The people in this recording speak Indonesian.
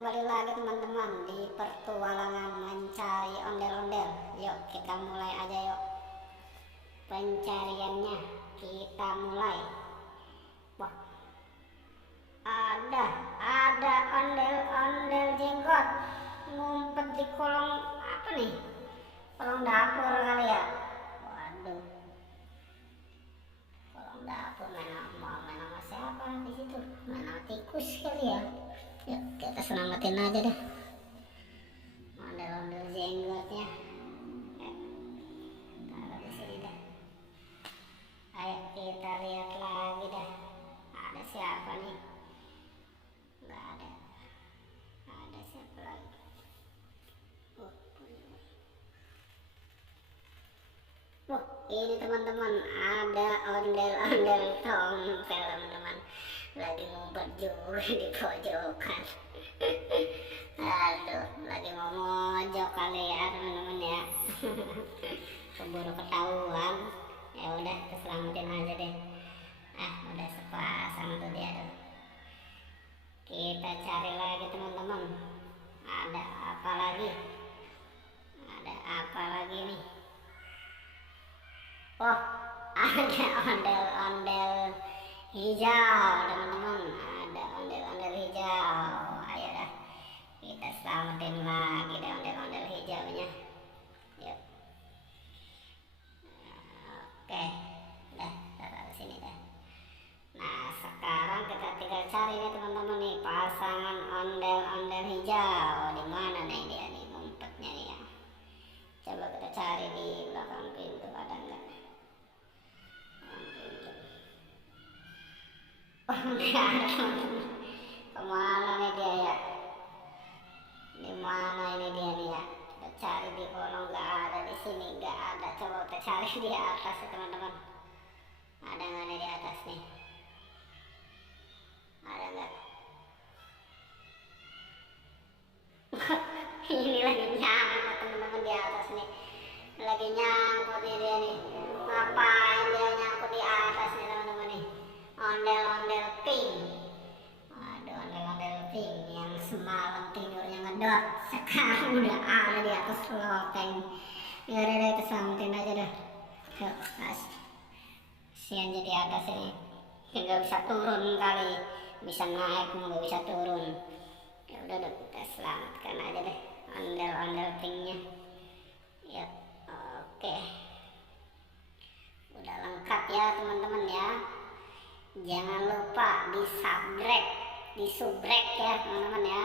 Kembali lagi teman-teman di pertualangan mencari ondel-ondel. Yuk kita mulai aja yuk pencariannya. Kita mulai. Wah, ada ondel-ondel jenggot ngumpet di kolong apa nih? Kolong dapur kali ya. Waduh, kolong dapur main sama siapa di situ? Main sama tikus kali ya. Yuk kita selamatin aja deh ondel-ondel jenggotnya. Taruh di sini dah. Ayo kita lihat lagi dah. Ada siapa nih? Nggak ada. Ada siapa lagi? Wah, ini teman-teman ada ondel-ondel tompel teman-teman. Lagi ngumpet juga di pojokan. Aduh, lagi mau mojok kali ya teman-teman ya. Keburu ketahuan. Ya udah, kita selamatin aja deh. Udah sepasang tuh dia tuh. Kita cari lagi teman-teman. Ada apa lagi? Ada apa lagi nih? Oh, ada ondel-ondel hijau teman-teman. Ada ondel-ondel hijau. Ayo dah, kita selamatin lagi deh ondel-ondel hijaunya. Yuk. Oke, dah taruh di sini dah. Nah, sekarang kita tinggal cari nih teman-teman nih pasangan ondel-ondel hijau. Di mana nih dia nih ngumpetnya nih ya? Coba kita cari di belakang pintu, ada enggak? Nggak ada teman-teman. Kemana nih dia ya? Di mana ini dia nih ya? Kita cari di kolong, nggak ada, di sini nggak ada. Coba kita cari di atas ya teman-teman. Ada nggak nih di atas nih? Ada nggak? Ini lagi nyangkut teman-teman di atas nih. Lagi nyangkut nih dia nih. Ngapain dia nyangkut di atas nih teman-teman nih? Ondel-ondel pink. Waduh, ondel-ondel pink yang semalam tidurnya ngedot, sekarang udah ada di atas loteng. Ya udah deh, kita selamatin aja dah. Yuk, kasihan jadi atas ini. Nggak bisa turun kali, bisa naik nggak bisa turun. Ya udah deh, kita selamatkan aja deh ondel-ondel pinknya. Ya, oke. Udah lengkap ya teman-teman ya. Jangan lupa di subscribe ya teman-teman ya.